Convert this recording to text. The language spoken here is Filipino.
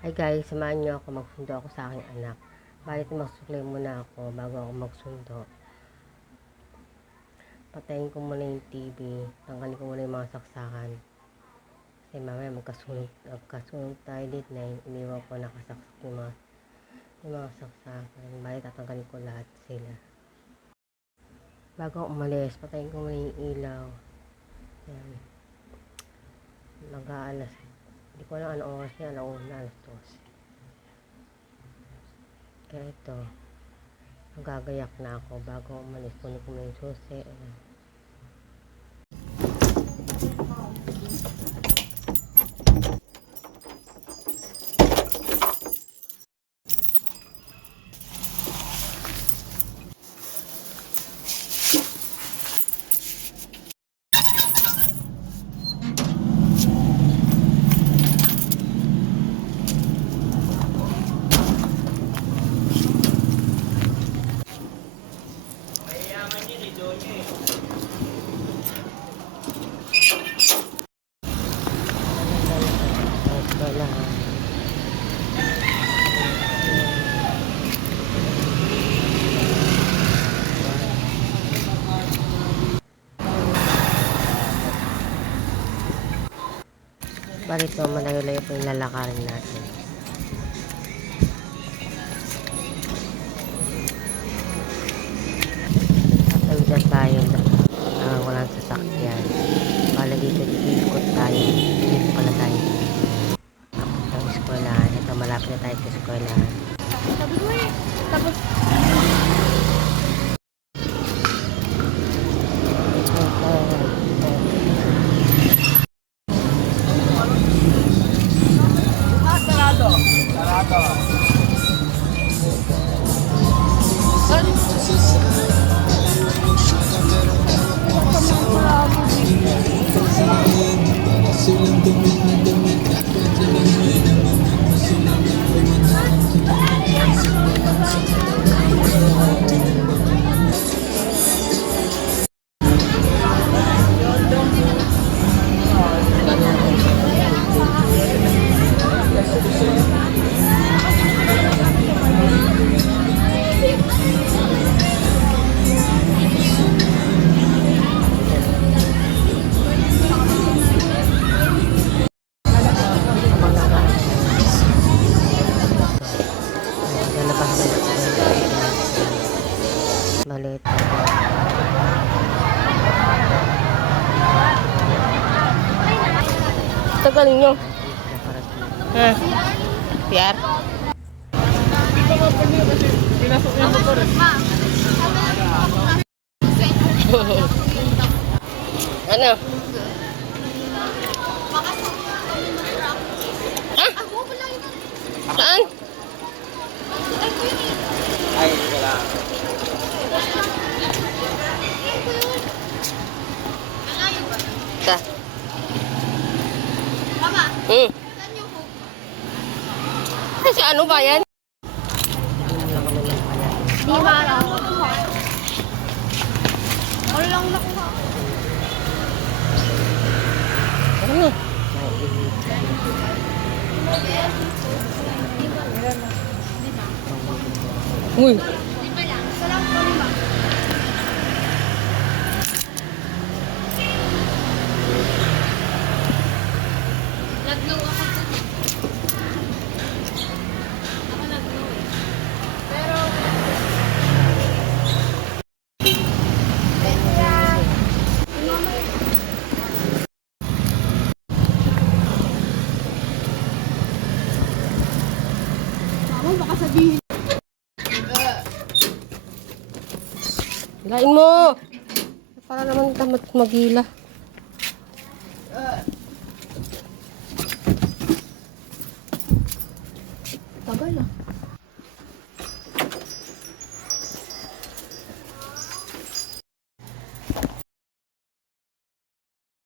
Hi guys, samahan niyo ako, magsundo ako sa aking anak. Balit magsuklay muna ako bago ako magsundo. Patayin ko muna yung TV, tanggalin ko muna yung mga saksakan. Kasi mamaya magkasunog tayo dito na iniwan ko nakasaksak yung mga saksakan. Balit tatanggalin ko lahat sila. Bago ako umalis, patayin ko muna yung ilaw. Ayan. Mag-aalas. Hindi ko alam ano oras niya, alas 12. Kaya ito, magagayak na ako bago umalis. Kunin ko na yung susi. Ayan. Balit no, malayo-layo po yung lalakarin natin. Tatawid na tayo na walang sasakyan. Bala dito, ikot tayo. Dito pala tayo. Tapos eskwelahan. Ito, malapit na tayo sa eskwelahan. Tapos balit. Tagalin nyo. Ha? PR? Ano? Ah? Saan? Ay, wala. Ka. Mama, Hmm. saan yung hook? Kasi ano ba yan? Di ba lang? Walang nakuha. Ano? Uy. Di ba lang? Salang ko lima. Nag-glow ako dun. Ako nag-glow eh. Pero... Mama, baka sabihin. Lain mo. Para naman tamat magila. Tagal ah.